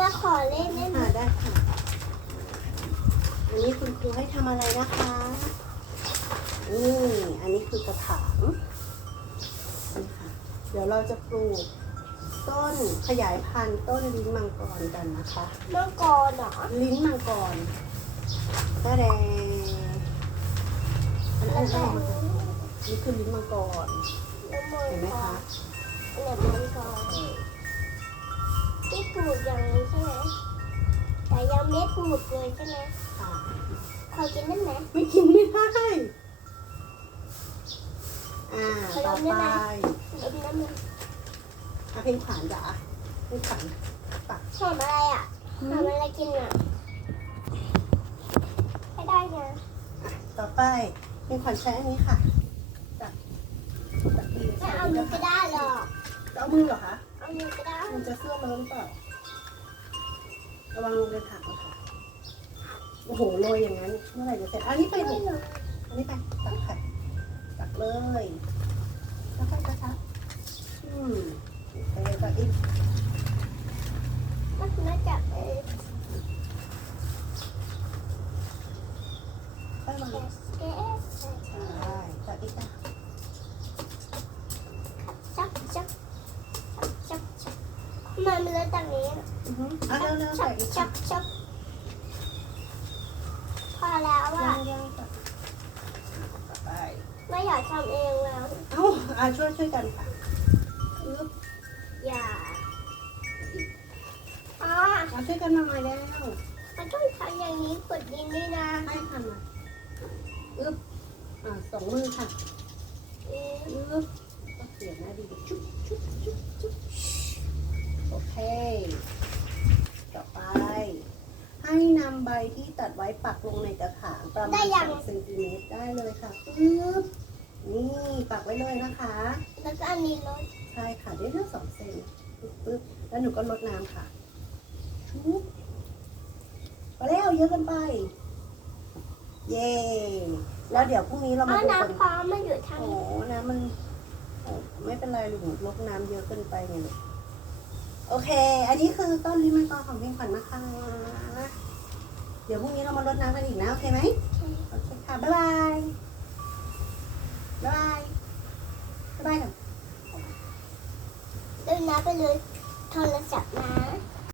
แม่ขอเล่นได้ไหมค่ะได้ค่ะอันนี้คุณครูให้ทำอะไรนะคะ นี่ อันนี้คือกระถางนี่ค่ะ เดี๋ยวเราจะปลูกต้นขยายพันธุ์ต้นลิ้นมังกรกันนะคะ มังกรเหรอลิ้นมังกรตาแดงอันแล้นี้วอันก็นี้นี่คือลิ้นมังกร แต่ยังไม่ปลูกเลยใช่ไหมค่ะขอกินได้ไหมไม่กินไม่ได้ อ่า ต่อไปเอ็มน้ำมันอาเพลงขวานจ๋าเพลงขวานปักหอมอะไรอะหอมอะไรกินอะไม่ได้นะอะต่อไปเพลงขวานใช้อันนี้ค่ะตักตักดีไม่เอามือก็ได้หรอกเอามือเหรอคะ เอามือก็ได้มันจะเสื้อเลอะหรือเปล่า ระวังลงในถังนะคะโอ้โหโรยอย่างนั้นเมื่อไหร่จะเสร็จอันนี้ไปไม่ถูกหรอกอันนี้ไปตักค่ะตักเลยแล้วค่อยกระชับอืมไปเลยตักอีกมันมาจากเออค่อยวาง แกสเกส ใช่ตักอีกจ้ะ ชักชักชักชักทำไมมันเลือจากนี้อะอือฮึอะเร็วๆชัใส่กอีกชัค่ะกชักพอแล้วอะยังยังตักต่อไปไม่อยากทำเองแล้ว เอ้าอะช่วยช่วยกันค่ะอึ๊บอย่าอ๋อเอาช่วยกันมาหน่อยแล้วมันต้องทำอย่างนี้กดดินด้วยนะ ให้ค่ะมาอึ๊บอะสองมือค่ะเอ๊ะอึ๊บก็เสียงนะดีชุบชุบชุบชุบ โอเคต่อไป ให้นำใบที่ตัดไว้ปักลงในกระถางประมาณสองเซนติเมตรได้เลยค่ะอึ๊บนี่ปักไว้เลยนะคะ แล้วก็อันนี้ลดใช่ค่ะได้ทั้งสองเซนปึ๊บปึ๊บแล้วหนูก็ลดน้ำค่ะชุบพอแล้วเยอะเกินไป เย้แล้วเดี๋ยวพรุ่งนี้เราเพมาราะดูกันน้ำพร้อมมันอยู่ทางโอ้น้ำมันโอ้ไม่เป็นไรลูกลดน้ำเยอะเกินไปไงลูก โอเค อันนี้คือต้นลิ้นมังกรของเพียงขวัญนะคะ เดี๋ยวพรุ่งนี้เรามาลดน้ำกันอีกนะ โอเคไหมโอเคค่ะ บ๊ายบาย บ๊ายบาย บ๊ายบายค่ะเดินน้ำไปเลยโทรศัพท์นะ